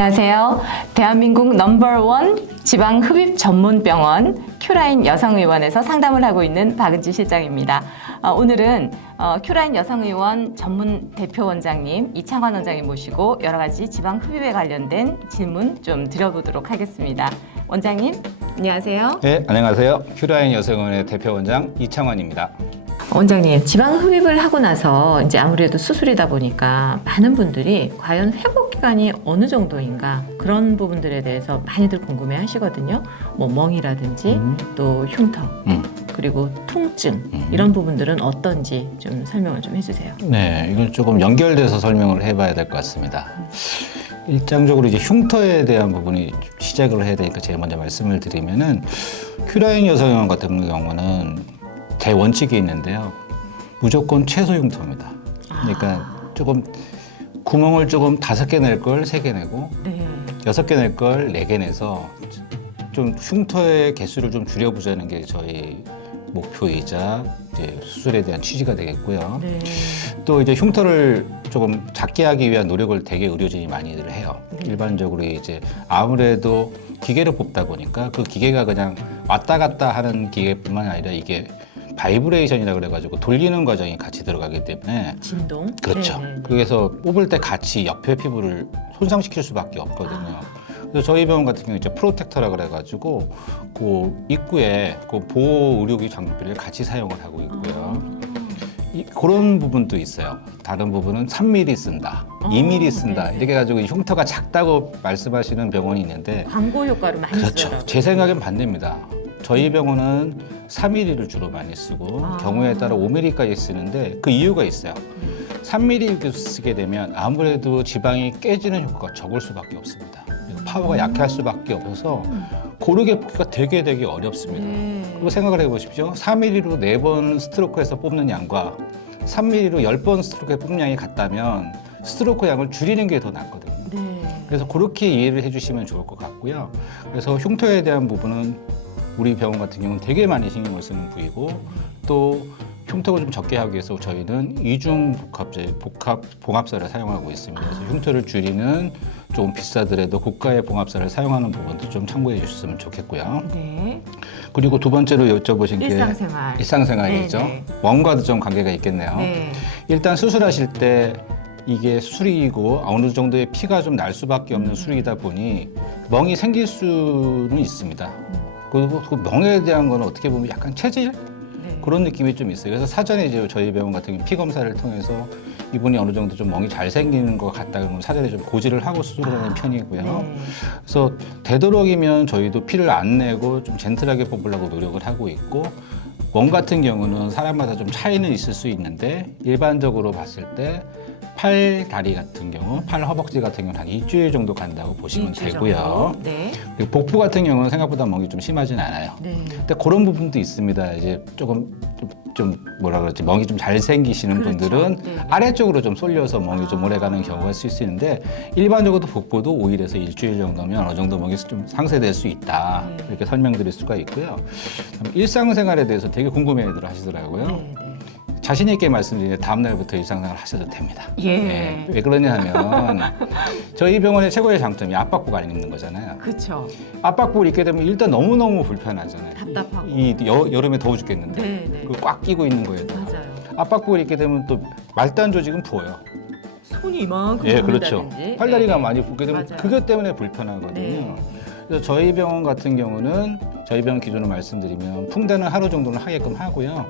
안녕하세요. 대한민국 넘버원 지방흡입 전문병원 큐라인 여성의원에서 상담을 하고 있는 박은지 실장입니다. 오늘은 큐라인 여성의원 전문 대표원장님 이창환 원장님 모시고 여러 가지 지방흡입에 관련된 질문 좀 드려보도록 하겠습니다. 원장님, 안녕하세요. 네, 안녕하세요. 큐라인 여성의원의 대표원장 이창환입니다. 원장님, 지방흡입을 하고 나서 이제 아무래도 수술이다 보니까 많은 분들이 과연 회복 기간이 어느 정도인가 그런 부분들에 대해서 많이들 궁금해 하시거든요. 뭐 멍이라든지 또 흉터 그리고 통증 이런 부분들은 어떤지 좀 설명을 좀 해주세요. 네, 이건 조금 연결돼서 설명을 해봐야 될 것 같습니다. 일장적으로 이제 흉터에 대한 부분이 시작을 해야 되니까 제가 먼저 말씀을 드리면은 큐라인 여성의원 같은 경우는 대원칙이 있는데요. 무조건 최소 흉터입니다. 그러니까 조금 구멍을 조금 5개 낼 걸 3개 내고 6개 낼 걸 4개 내서 좀 흉터의 개수를 좀 줄여보자는 게 저희 목표이자 이제 수술에 대한 취지가 되겠고요. 네. 또 이제 흉터를 조금 작게 하기 위한 노력을 되게 의료진이 많이들 해요. 일반적으로 이제 아무래도 기계를 뽑다 보니까 그 기계가 그냥 왔다 갔다 하는 기계뿐만 아니라 이게 바이브레이션이라 그래가지고 돌리는 과정이 같이 들어가기 때문에 진동? 그렇죠. 네네. 그래서 뽑을 때 같이 옆에 피부를 손상시킬 수밖에 없거든요. 그래서 저희 병원 같은 경우 이제 프로텍터라 그래가지고 그 입구에 그 보호 의료기 장비를 같이 사용을 하고 있고요. 그런 부분도 있어요. 다른 부분은 3mm 쓴다, 2mm 쓴다 네네. 이렇게 해가지고 흉터가 작다고 말씀하시는 병원이 있는데 광고 효과로 많이 그렇죠. 쓰더라고요. 제 생각엔 반대입니다. 저희 병원은 3mm를 주로 많이 쓰고 경우에 따라 5mm까지 쓰는데 그 이유가 있어요. 3mm 쓰게 되면 아무래도 지방이 깨지는 효과가 적을 수밖에 없습니다. 파워가 약할 수밖에 없어서 고르게 뽑기가 되게 어렵습니다. 그리고 생각을 해보십시오. 4mm로 4번 스트로크해서 뽑는 양과 3mm로 10번 스트로크에 뽑는 양이 같다면 스트로크 양을 줄이는 게 더 낫거든요. 그래서 그렇게 이해를 해주시면 좋을 것 같고요. 그래서 흉터에 대한 부분은 우리 병원 같은 경우는 되게 많이 신경을 쓰는 부위고 또 흉터를 좀 적게 하기 위해서 저희는 이중 봉합사를 사용하고 있습니다. 그래서 흉터를 줄이는 조금 비싸더라도 고가의 봉합사를 사용하는 부분도 좀 참고해 주셨으면 좋겠고요. 네. 그리고 두 번째로 여쭤보신 게 일상생활. 일상생활이죠. 네네. 멍과도 좀 관계가 있겠네요. 네. 일단 수술하실 때 이게 수술이고 어느 정도의 피가 좀 날 수밖에 없는 수술이다 보니 멍이 생길 수는 있습니다. 그리고 그 멍에 대한 거는 어떻게 보면 약간 체질? 그런 느낌이 좀 있어요. 그래서 사전에 이제 저희 병원 같은 경우 피 검사를 통해서 이분이 어느 정도 좀 멍이 잘 생기는 것 같다 그러면 사전에 좀 고지를 하고 수술을 하는 편이고요. 그래서 되도록이면 저희도 피를 안 내고 좀 젠틀하게 뽑으려고 노력을 하고 있고 멍 같은 경우는 사람마다 좀 차이는 있을 수 있는데 일반적으로 봤을 때 팔, 다리 같은 경우, 팔, 허벅지 같은 경우는 한 일주일 정도 간다고 보시면 되고요. 네. 그리고 복부 같은 경우는 생각보다 멍이 좀 심하진 않아요. 네. 근데 그런 부분도 있습니다. 이제 좀 뭐라 그러지 멍이 좀 잘 생기시는 그렇죠. 분들은 네. 아래쪽으로 좀 쏠려서 멍이 좀 오래가는 경우가 있을 수 있는데 일반적으로 복부도 5일에서 일주일 정도면 어느 정도 멍이 좀 상쇄될 수 있다 이렇게 설명드릴 수가 있고요. 일상생활에 대해서 되게 궁금해들 하시더라고요. 네. 자신 있게 말씀드리는데 다음 날부터 일상생활 하셔도 됩니다. 예. 네. 왜 그러냐면 저희 병원의 최고의 장점이 압박복 안 입는 거잖아요. 그렇죠. 압박복을 입게 되면 일단 너무너무 불편하잖아요. 답답하고. 여름에 더워 죽겠는데 네. 그꽉 끼고 있는 거예요. 맞아요. 압박복을 입게 되면 또 말단 조직은 부어요. 손이 이만큼 예, 그렇죠. 붙는다든지. 팔다리가 네. 많이 붓게 되면 맞아요. 그것 때문에 불편하거든요. 네. 그래서 저희 병원 같은 경우는 저희 병원 기준으로 말씀드리면 풍대는 하루 정도는 하게끔 하고요.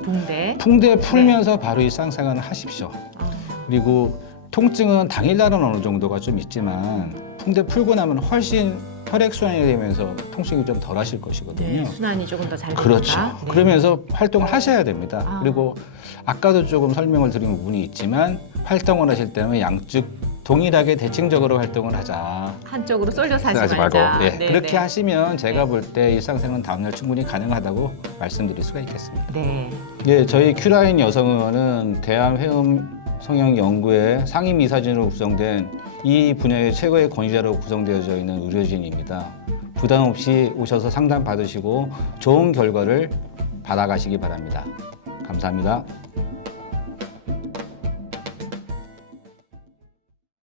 풍대 풀면서 바로 일상생활을 하십시오. 그리고 통증은 당일날은 어느 정도가 좀 있지만 풍대 풀고 나면 훨씬 혈액순환이 되면서 통증이 좀 덜 하실 것이거든요. 네, 순환이 조금 더 잘 되니까. 그렇죠. 네. 그러면서 활동을 하셔야 됩니다. 그리고 아까도 조금 설명을 드린 부분이 있지만 활동을 하실 때는 양측 동일하게 대칭적으로 활동을 하자. 한쪽으로 쏠려서 하지 하지 말자. 말고. 예, 네, 그렇게 네. 하시면 제가 볼 때 일상생활은 다음날 충분히 가능하다고 말씀드릴 수가 있겠습니다. 네. 예, 저희 큐라인 여성의원은 대한회음 성형 연구의 상임이사진으로 구성된 이 분야의 최고의 권위자로 구성되어져 있는 의료진입니다. 부담 없이 오셔서 상담 받으시고 좋은 결과를 받아가시기 바랍니다. 감사합니다.